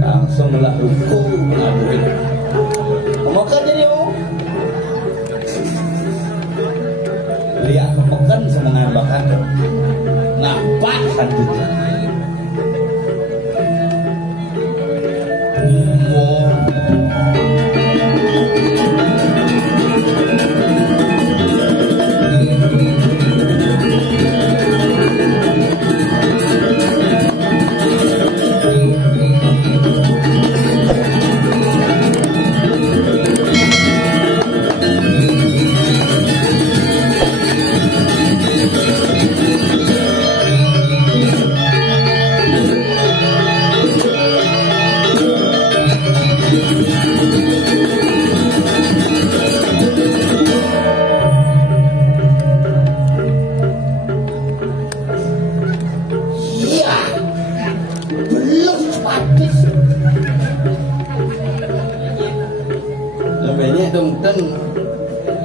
langsung melakukan mengaduin maka jadi lihat kepekan semangat bakat nampak hatinya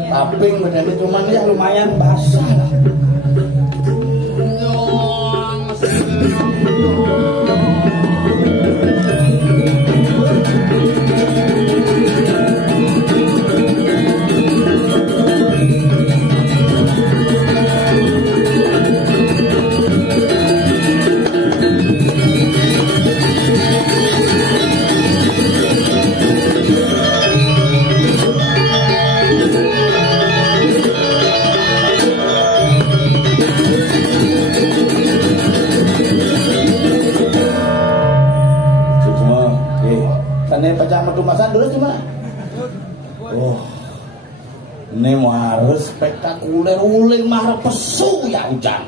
taping badannya cuman ya lumayan basah lah. Ini pecah metu masan dulu cuma. Oh, ini harus spektakuler uling mahar pesu ya hujan.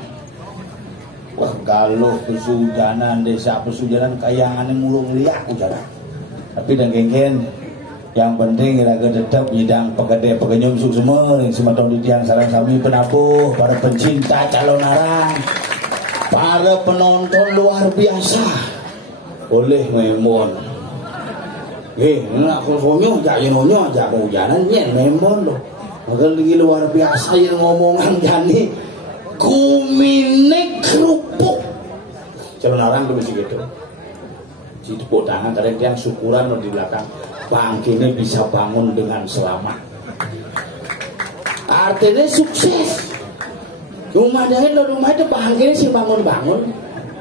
Wah galuh pesujanan desa pesujanan kayangannya mulung liak hujan. Tapi dan genggen yang penting kita tetap bidang pegede pegenyum suk semua yang sematong di tiang sarang sami penabuh para pencinta calon arang, para penonton luar biasa oleh memon. Nak kosonyo jaya nonyo aja kehujanan nyen memon loh. Maka lagi luar biasa yang ngomongan jani kuminik kerupuk. Calon orang tuh mesti gitu. Si tepuk tangan kadang yang syukuran di belakang. Bangkine bisa bangun dengan selamat. Artinya sukses. Rumah dia lo rumah itu bangkine sih bangun-bangun.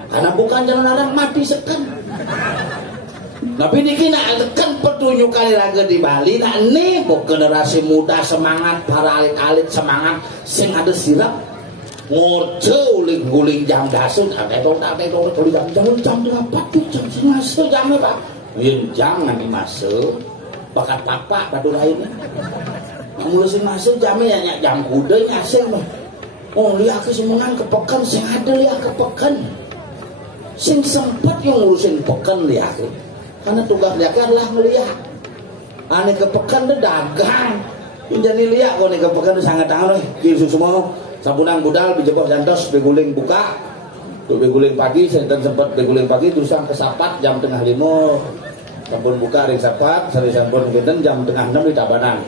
Karena bukan calon orang mati sekan. Tapi niki nak tekan petunjuk kali raga di Bali nak nih generasi muda semangat para alit-alit semangat sing ada sirap ngorjo uling-uling jam dasun ada jam berapa tuh jam masuk jamnya pak jangan dimasuk bakat papa padu lainnya ngulusin masuk jamnya nyak jam kuda ngasih mah oh lihat ke semangat kepekan sing ada lihat kepekan sing sempat yang ngurusin pekan lihat karena tugas dia adalah melihat. Ane kepekan dia dagang. Jadi lihat kau ni kepekan dia sangat tangan nih. Kiri semua. Sampunang budal bijebok jantos beguling buka. Tu beguling pagi. Saya sempat beguling pagi terus sampai sapat jam tengah 5. Sampun buka ring sapat. Sari sampun kenten jam tengah 6 di Tabanan.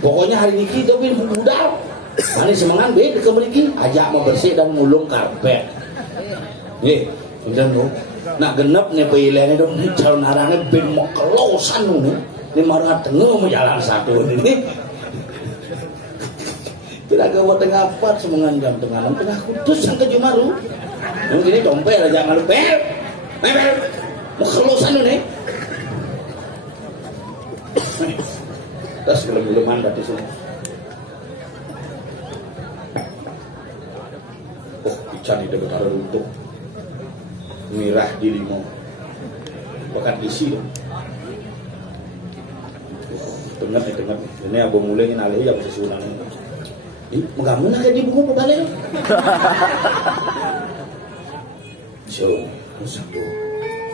Pokoknya hari ini kita bin budal. Ane semangat be kemeriki ajak membersih dan ngulung karpet. Nih, sudah tu. Nak genep nih pilihnya dong nih calon arangnya bin mekelosan nih ini marah tengah mau jalan satu ini tidak ke tengah 4 semangat jam tengah 6 tengah kudus yang ke Jumaru yang gini dompet aja ngalu bel mekelosan nih terus belum mandat di sini oh ican itu betara runtuh mirah dirimu bakat isi dong tengah ini abang mulai ini alih ya bisa sunan ini mengamun lah kayak di bunga berbalik so satu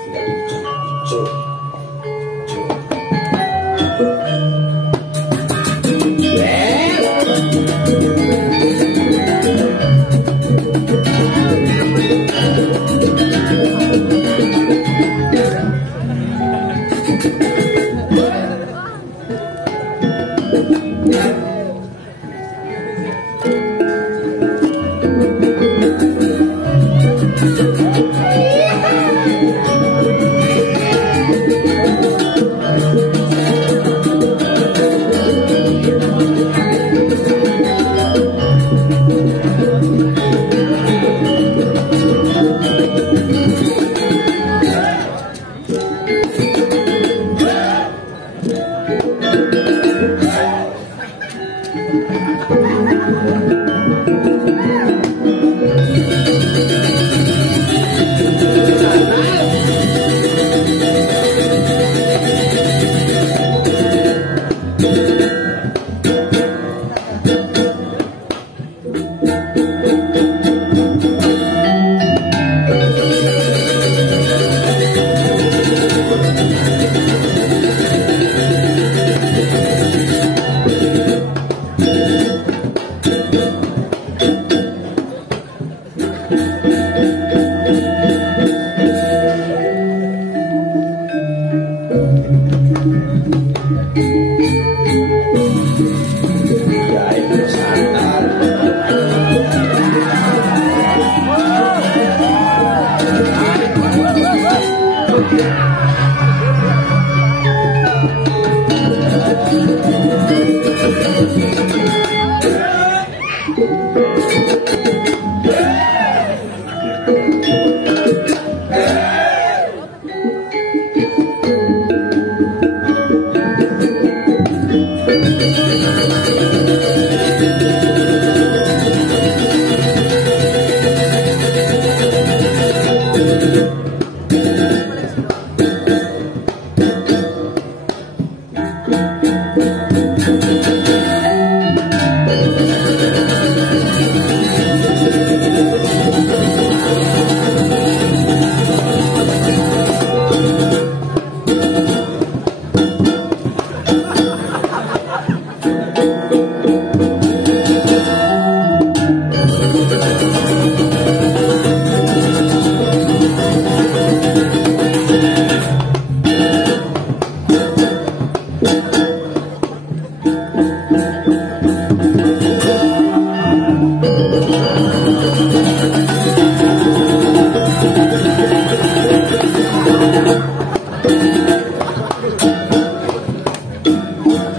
sudah dicek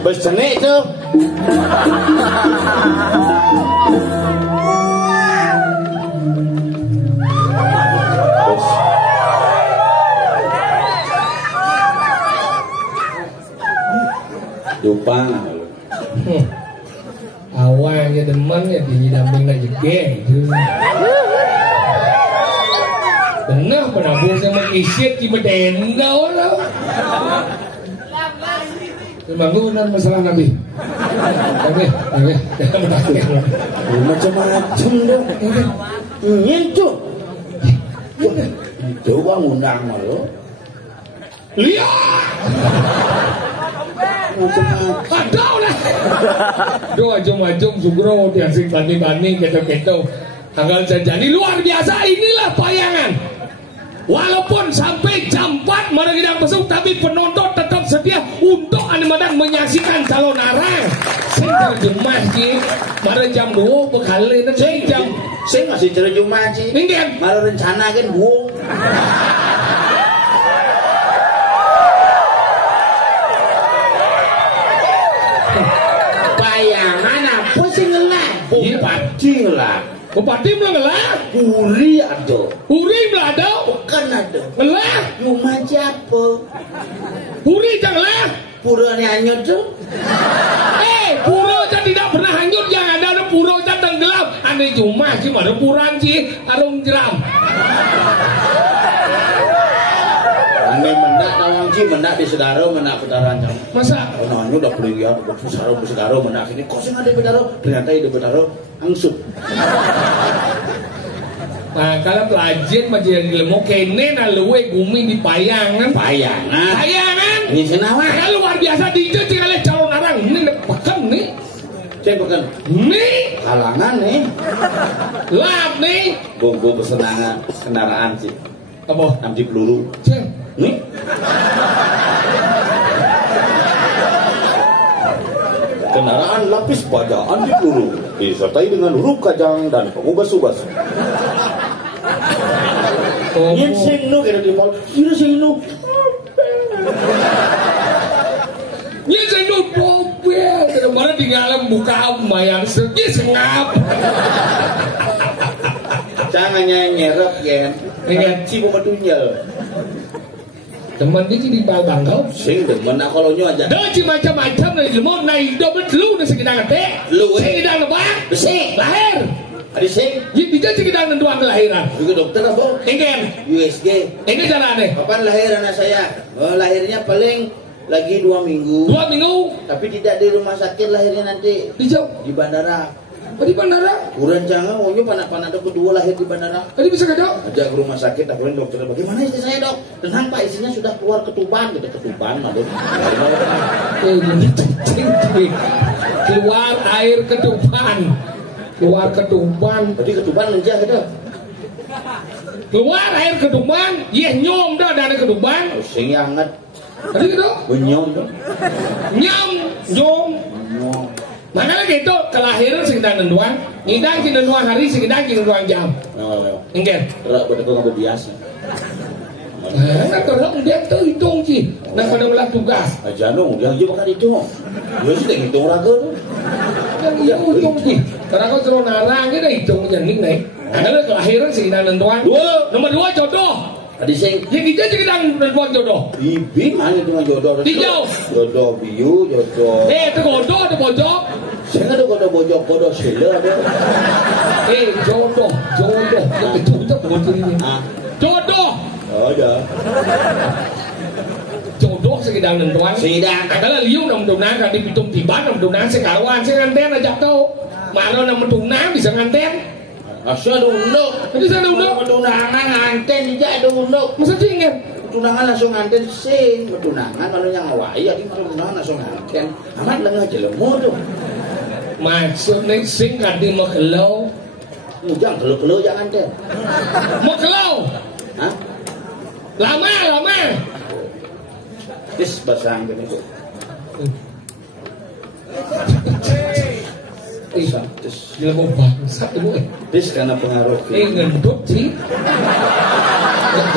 Besenik tuh. Jupang. Awalnya demennya didamping lagi geng. Benar penabur sama isyet di bedendau lah. Pembangunan masalah Nabi. Macam-macam dong. Nyentuh. Coba ngundang malu. Lihat. Ada lah. Doa jom sugro yang sing tani keto-keto. Tanggal janjani luar biasa, inilah payangan. Walaupun sampai jam 4 mereka tidak masuk, tapi penonton tetap setia untuk animadan menyaksikan calon arang. Saya terjemah sih, pada jam 2 bekali nanti jam. Saya masih terjemah sih. Minggian. Malah rencana kan buang. Payangan apa sih ngelah? Bupati ngelah. Bupati ngelah? Uri ada. Uri ada? Bukan ada. Ngelah? Rumah siapa? Uri jangan ngelah? Pura ni hanyut tu. Pura aja tidak pernah hanyut, yang ada pura aja tenggelam. Aneh cuma sih, ada puran sih, arung jeram. Aneh mendak tawang sih, mendak di sedaro, mendak putaran jam. Masa? Nanya udah beli ya, bersedaro, mendak ini. Kok sih ada bedaro? Ternyata ada bedaro, angsup. Nah, kalau pelajar macam yang lemo kene na luwe gumi di payangan. Payangan. Ini senawa. Kalau luar biasa dicuci oleh calon orang ini pekan nih. Saya pekan. Nih. Halangan nih. Lap nih. Gue kesenangan kendaraan sih. Apa? Anti peluru. Ceng. Nih. Kendaraan lapis baja anti peluru disertai dengan huruf kajang dan pengubas-ubas. Yen sing nu kira di mall, kira sing nu. Yen sing nu pobe, kemarin tinggalan buka mayang segi sengap. Jangan nyerep Yen. Ingat si pematunyel. Teman dia di Bangkau. Sing demen nak kalau nyu aja. Dah macam-macam dari lemon naik double lu nasi kita ngate. Lu kita lebah. Besik lahir. Ada sing. Jadi dia kita nentuan kelahiran. Juga dokter apa? Ingin. USG. Ingin jalan deh. Kapan lahir anak saya? Oh, lahirnya paling lagi 2 minggu. 2 minggu. Tapi tidak di rumah sakit lahirnya nanti. Di jauh. Di bandara. Di bandara? Kurang jangan, oh panak-panak dok kedua lahir di bandara. Tadi bisa ke dok? Ajak ke rumah sakit, akhirnya dokter bagaimana istri saya dok? Tenang pak, istrinya sudah keluar ketuban, gitu ketuban, malu. Keluar air ketuban, keluar ketuban. Jadi ketuban lenjah gitu. Keluar air ketuban, nyom dah dari ketuban. Sing hangat. Tadi gitu? Nyom tuh. Nyom. Makanya gitu, kelahiran sekitar nenduan, ngidang si nenduan hari, sekitar si nenduan jam. Enggak. Rak betul nggak biasa. Terus dia tu hitung je. Nak pada ulang tugas. Jangan dia je bakal hitung. Dia sih hitung raga tu. Dia hitung je. Kalau kau terus narang dia dah hitung macam ni naik. Kalau kelahiran sih dah nentuan. Nomor 2 jodoh. Adi sing yang kita sedang nentuan jodoh. Bibi mana dengan jodoh? Dijauh. Jodoh biu, jodoh. Tu jodoh tu bojok. Saya ada jodoh bojok, jodoh sila ada. Jodoh. Itu bojok ni. Jodoh. Ada. Jodoh sedang nentuan. Sedang. Kalau liu nam tunang kan dipitung tiban nam tunang sekawan saya nganten aja kau. Mana nam tunang bisa nganten. Asal dulu. Bisa dulu. Tunangan nganten dia dulu. Masa tinggal. Tunangan langsung nganten sing. Tunangan kalau yang awai ya di tunangan langsung nganten. Amat lengah jelemu tu. Maksudnya sing kadi makelau. Jangan keluh-keluh jangan nganten. Makelau. Hah? Lama. Tis basang gini tu. Tis dia mau bangsa tu. Tis karena pengaruh. Ngendut sih.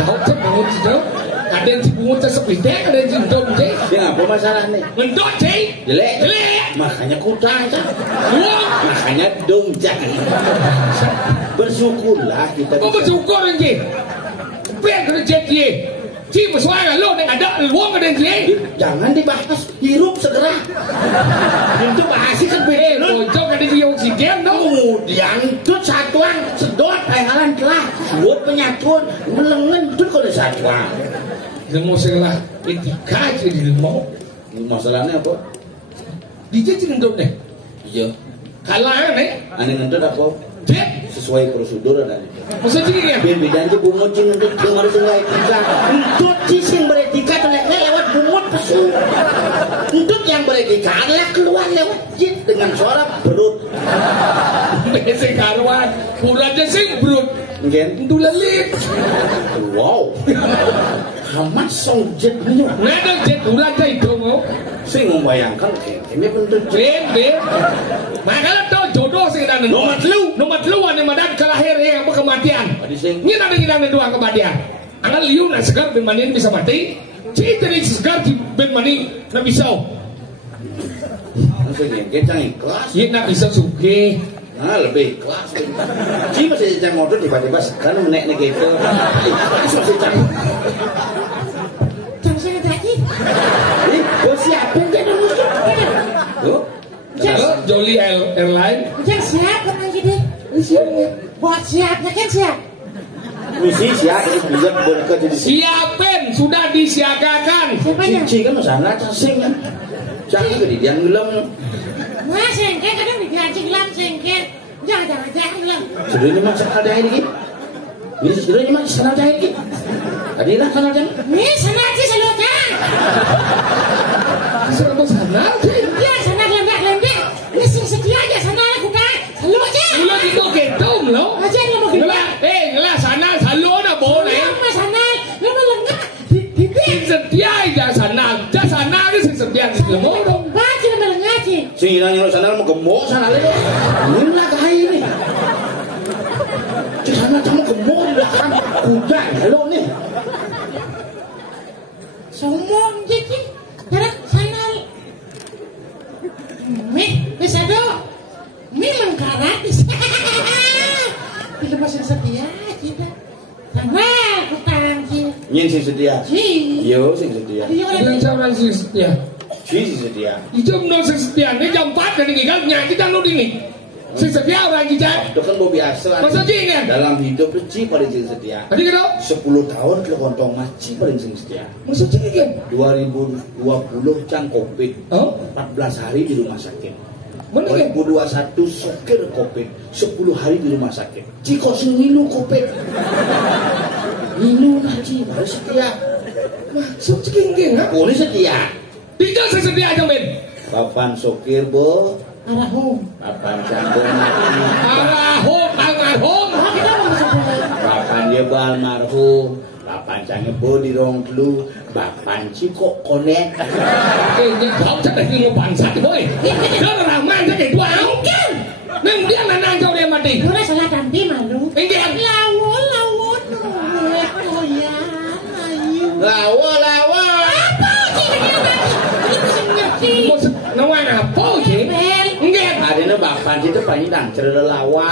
Jauh tu bangun situ. Ada yang cibungut tersepite, ada yang cindut sih. Dia apa masalah ni? Ngendut sih. Jelek. Makanya kutang kan. Makanya dongjang. Bersyukurlah kita. Kau bersyukur sih. Biar kerja dia. Si bersuara lo yang ada luang ada dia. Jangan dibahas. Hirup segera. Itu bahas kan beda. Bojok ada dia oksigen dong. Kemudian itu satuan sedot halan telah. Buat penyatuan melengen itu kalau satuan. Semua segala etika jadi mau. Masalahnya apa? Dia jadi ngendut deh. Iya. Kalah nih. Aneh ngendut apa? Dia sesuai prosedur ada. Maksudnya gini ya? Beda aja bungut cing untuk kemarin sesuai etika. Untuk cing beretika terlewat lewat bungut pesu. Untuk yang beretika adalah keluar lewat jin dengan suara berut. Besi karuan, kurangnya sing berut. Mungkin. Itu lelit. Wow. Amat song jet ni. Nada jet kurang cai itu mau. Saya membayangkan ini bentuk jet. Makanya tahu jodoh sih dan nomor lu ane madan kelahir yang kematian. Ini ada kita ada dua kematian. Angal liu nak segar ben mani bisa mati. Cita ni segar ben mani nak bisa. Maksudnya kita ikhlas. Ini nak bisa suke. Lebih ikhlas. Si masih jalan motor tiba-tiba sekarang menaik gitu. Ikhlas masih jalan. Jangan saya tadi. Ini bos siapa yang jadi musuh? Tuh. Jolly Airline. Yang siap orang gitu. Buat siapnya kan siap. Misi siap bisa berkat jadi Siapin sudah disiagakan. Siapanya? Cici kan masalah casing kan. Cang ke di dia ngelam. Nah sengket kadang digancing lam sengket. Jangan lam. Sebenarnya macam ada ini. Ini sebenarnya macam ada ini. Adilah kan ada. Nih sana aja seluruhnya. Serba sana. Ya sana lembek. Ini sedia aja sana aku kan. Seluruhnya. Ulah itu ketum loh. Aja yang mau ngelah sana selalu na boleh. Yang sana yang mau lengah. Sedia aja sana. Dah sana ni sedia semua dong. Baca yang lengah sih. Sing nanya sana mau gemuk sana le. Ini lah kahai ini. Di sana kamu gemuk di belakang. Hujan halo nih. Sombong jadi. Karena sana. Bisa dong. Memang gratis. Tidak masih setia kita. Sana aku tangki. Nyen sing sedia. Yo sing sedia. Yang cara sih setia. Si sedia. Itu menurut setia. Ini jam 4 kan ini kan kita nuding nih. Si setia orang kita. Itu kan mau biasa. Masa sih kan? Dalam hidup itu Ci paling sing setia. Tadi kira 10 tahun ke kontong mas Ci paling sing setia. masa sih kan? 2020 cang Covid. Oh, 14 hari di rumah sakit. mana kan? 2021 sokir Covid. 10 hari di rumah sakit. Ci kok sing ngilu Covid. Ngilu lah Ci, baru setia. Maksud sih kan? Boleh setia. Tiga saya setia aja men. Kapan sokir bo? Arahum. Kapan canggung mati? Almarhum. Kapan dia bo almarhum? Kapan canggung bo di rong telu? Kapan Ci kok konek? Ini kau chắc là như bangsa thôi. Đó là làm mang cái tua áo. Nên dia là nang kau dia mati. Udah salah ganti malu. Ini dia. Lawon. Oh ya, ayu. Lah lawa. Apa sih kena mati? Ini bisa ngerti. Nawang apa sih? Enggak. Adine bapak itu paling dancer lawa.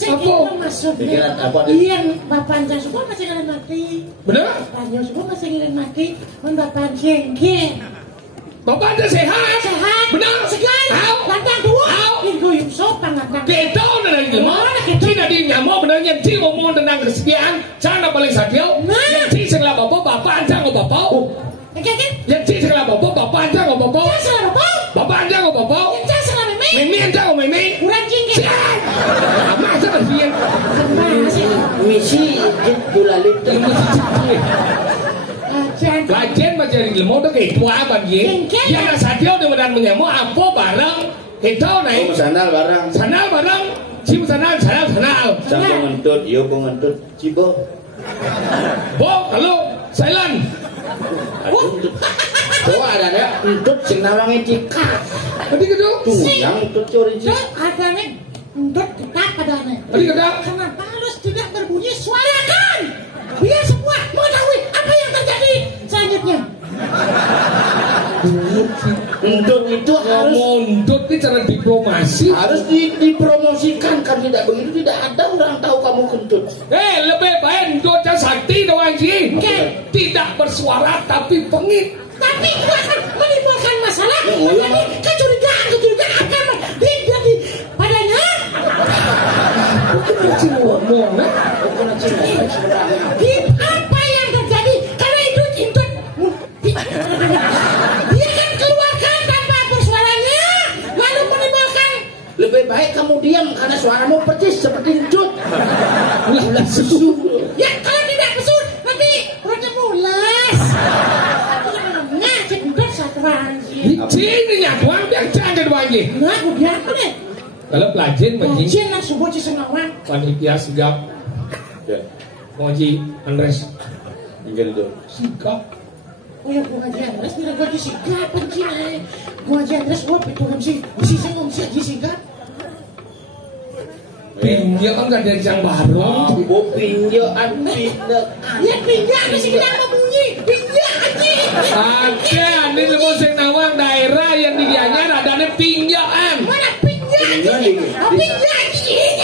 Apa maksudnya? Pikiran apa? Iya, bapak jangan suka masih kena mati. Bener? Banyak suka masih kena mati. Men bapak jengkel. Bapak Anda sehat? Sehat. Benar? Segan. Au. Lantang dua. Au. Minggu yang sopan lantang. Kita dari lemah. Kita di nyamuk benar yang ti ngomong tentang kesediaan. Jangan paling sadio. Yang ti segala bapak Anda ngomong bapak. Oke. Yang ti segala bapak Anda ngomong bapak. Jangan salah bapak. Bapak Anda ngomong bapak. Jangan salah meme. Mimi Anda ngomong mimi. Kurang jengkel. Masa kasihan. Masih. Misi julalit. Lajen macam ni lemah tu kayak tua bagi. Yang nak sadio dengan menyamuk apa barang. Itu naik. Sandal barang. Sandal barang. Cium sandal. Sampai ngentut, yo ngentut cibo. Bo, kalau silent. Coba ada entut sing nawangi cikat. Tadi kedua. Yang entut curi Dok, adanya untuk tetap adanya. Tadi kedua. Kenapa harus tidak berbunyi suarakan? Biar semua mengetahui apa yang terjadi selanjutnya. Entut itu harus Ngomong itu cara diplomasi. harus dipromosikan kan tidak begitu tidak ada orang tahu kamu kentut. Lebih baik untuk sakti doang sih. Tidak bersuara tapi pengit. Tapi itu akan menimbulkan masalah. Jadi kecurigaan akan terjadi padanya. Ngomong, nah. Apa yang terjadi? Karena itu intut dia kan keluarkan tanpa bersuaranya, lalu menimbulkan. Lebih baik kamu diam karena suaramu percis seperti entut. Ulah susu. Ya kalau tidak besar nanti perutnya mules. Ngajak intut satu anjing. Sini ya, doang biar jangan doang sih. Nah, udah apa deh? Kalau pelajaran menyi, Kajian langsung bocah sengawan. panitia sigap, Ya, ngaji Andres tinggal itu. sigap. Oh ya, gua ngaji Andres, bila gua disingkat, pencina. Gua ngaji Andres, gua petungan sih. Bisa ngomong sih disingkat. Pinjak kan gak ada yang baru. Bu pinjaan pindah. Ya pinjak, masih kita membunyi. Pinjak anjing. Ada, ini semua sing nawang daerah yang digianyar adanya pinjakan. Mana pinjak anjing? Oh pinjak anjing.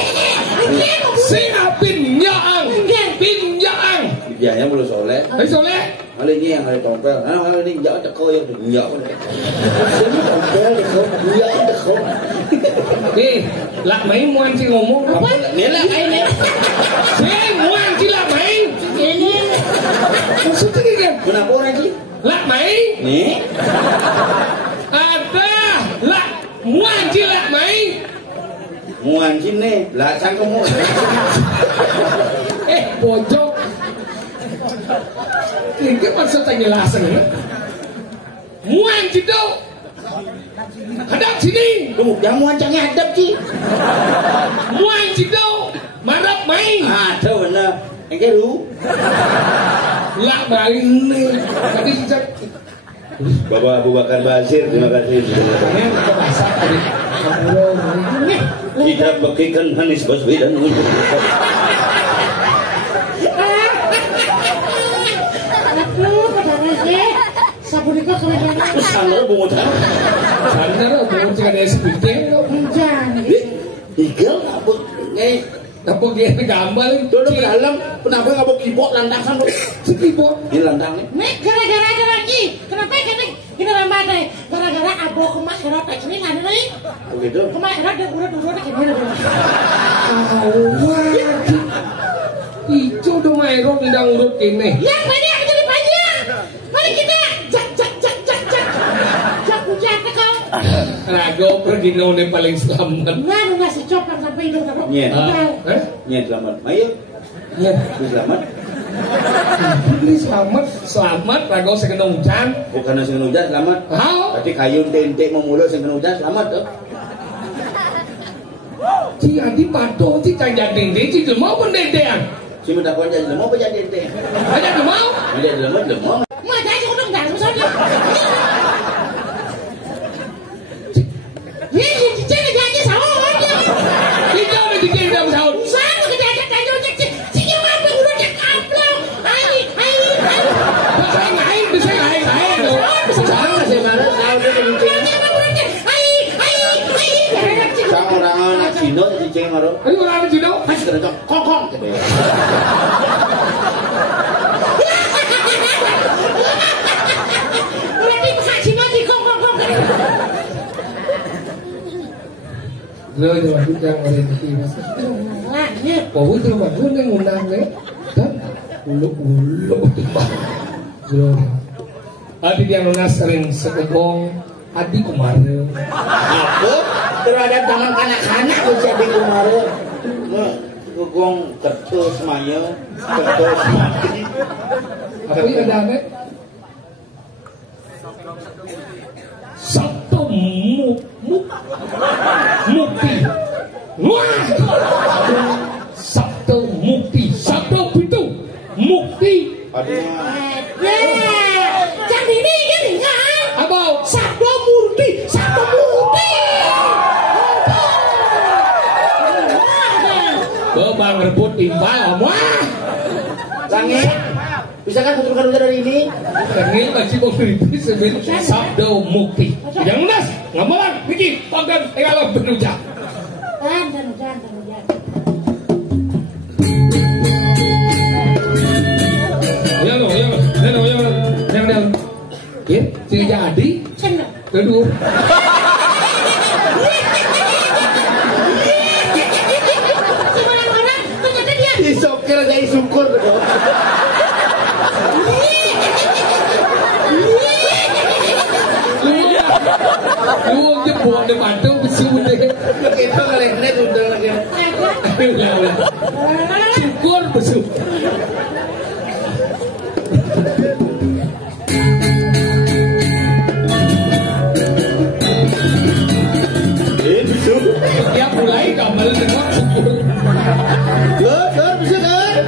Sing pinjakan, pinjakan. Biayanya belum soleh. Ayo soleh. Malah ini yang ada tompel. Malah ini jauh teko yang jauh. Jadi tompel teko, jauh teko. Lak main muan si ngomong. Apa? Ini lah ini. Si muan si lak main. Ini. Maksudnya kan? Kenapa orang sih? Lak main. Nih. Ada lak muan si lak main. Muan sini, lah cangkemmu. Pojok. Ini maksudnya jelasan ya. Muan si do. Hadap sini. Tunggu, yang muan cangnya hadap sih. Muan si do. Marap main. Ada benar. Engke lu. Lak balik ini. Tadi sejak. Bapak Abu Bakar Basir, terima kasih. Ini kita masak tadi. Tidak bagikan Hanis Baswedan untuk Aduh, padahal sih. Sabuniko kebanyakan. Sandra bungut. Sandra bungut jika ada sepiteng. Jangan. Igel ngabuk. Apa dia gambar Dulu ke dalam, kenapa ngabuk kibok lantasan lu? sekibot. Ini lantangnya. Nek gara-gara ada lagi. Kenapa kita nambah deh? Gara-gara abo kemas herot aja nih ada nih. Begitu. Kemas herot dan urut-urut kayak gini. Ijo do maero ndang urut kene. Yang banyak jadi banyak. Mari kita jak. Jak kau. Rago pergi none paling selamat. Nah, nggak si copang sampai hidup terus. Iya. Eh? Nya selamat. Ayo, Ya, selamat. ini selamat Rago sekenong hujan. Bukan sing hujan selamat. Hao, Tapi kayun tentek memuluk sing hujan selamat tuh. ci adi pato ci kaya dende ci lemau pun dendean. Si minta kau jadi lemah apa jadi ente? Ada lemau? Jadi lemah. Mà thấy cho nó đằng sao nhá. Gì chết là ra chứ sao hết chứ. Đi đâu này thì kia đâu sao? Sáng mà cái đàn vô chắc chứ. Chứ mà tôi nó chắc áp đâu. Ai. Saya ngain, bisa ngain. Sama sih marah, tahu dia kencing. Sang orang anak Cina kencing marah. Ayo orang Cina. Pas kencing kokong. Berarti Pak Cina di kokong. Lo jangan yang orientasi mas. Langit. Bau itu mah lu neng undang le. Kan ulu timbang. Lo. Adi yang lunas sering sekegong. Adi kemarin. Aku terhadap zaman kanak-kanak lu jadi kemarin. Gugong kertas maya, kertas mati. Apa yang ada ane? Sabtu mukti. Wah. Sabtu mukti. Sabtu itu mukti. Aduh. Jangan ini kan? Abang. Sabdo murti. Bang rebut timbal. Wah. Langit. Bisa kan keturunan dari ini? Ini masih mau beri sebelum Sabdo mukti. Yang lunas, ngamalan, bikin, panggan, alam berucap. Dan. Yang ya, jadi kedua. Orang ternyata dia Isokir jadi syukur dong. Lu aja buat di pantai bersih udah. Kita ngelehnet udah lagi. Syukur bersih. Setiap mulai gambar dengan syukur. Dur, bisa kan?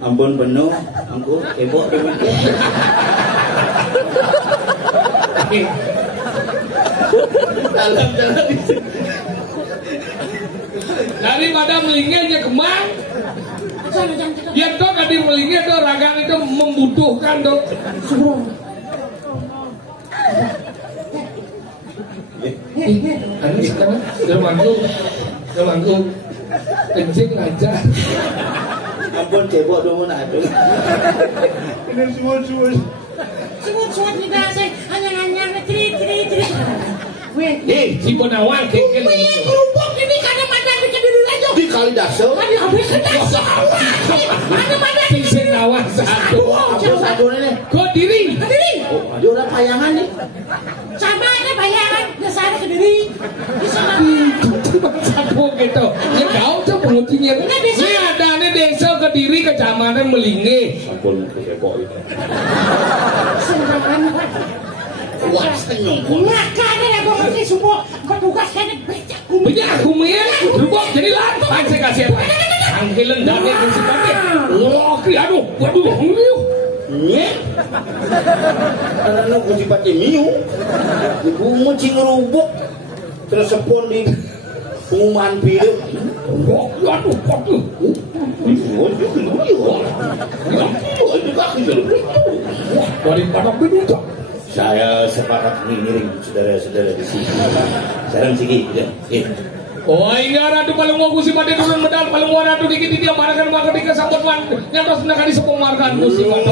Ampun penuh, angku kebok dengan dalam daripada melingnya kemang. Ya toh tadi melingnya tuh ragang itu membutuhkan tuh. Ini sekarang Jelmangku kencing aja. Ampun cebok dong nak ada. Ini semua. Semua kita hanya tri. Si Penawang kengkel. Yang kerupuk ini karena mana bikin dulu aja. Di kali dasar. Kali habis dasar. Mana Sing nawang satu. Satu ini. Kok diri? Oh, ada orang payangan nih. sama Mana bayangan dasar Kediri. Bisa satu gitu. Ya kau tuh pengertinya. Ini ada desa Kediri kecamatan Melinge. Ampun kepok itu. sembarangan. Kuat setengah. Makanya aku ngerti semua petugas kayaknya becak kumis. Punya kumir, berubah jadi lantai saya kasih apa? Angkilan dana kursi pakai. Laki aduh, waduh, Nyet. Karena kursi pakai miu. Ibu mau cingerubuk. Terus sepon di pengumuman film. waduh, waduh. Daripada begitu. Saya sepakat mengiring saudara-saudara di sini. Sekarang sini, ya. Oh iya ratu paling mau kusi pada turun medal paling mau ratu dikit dia marahkan maka dikit sambut wan yang terus nak di sepung marahkan kusi wan.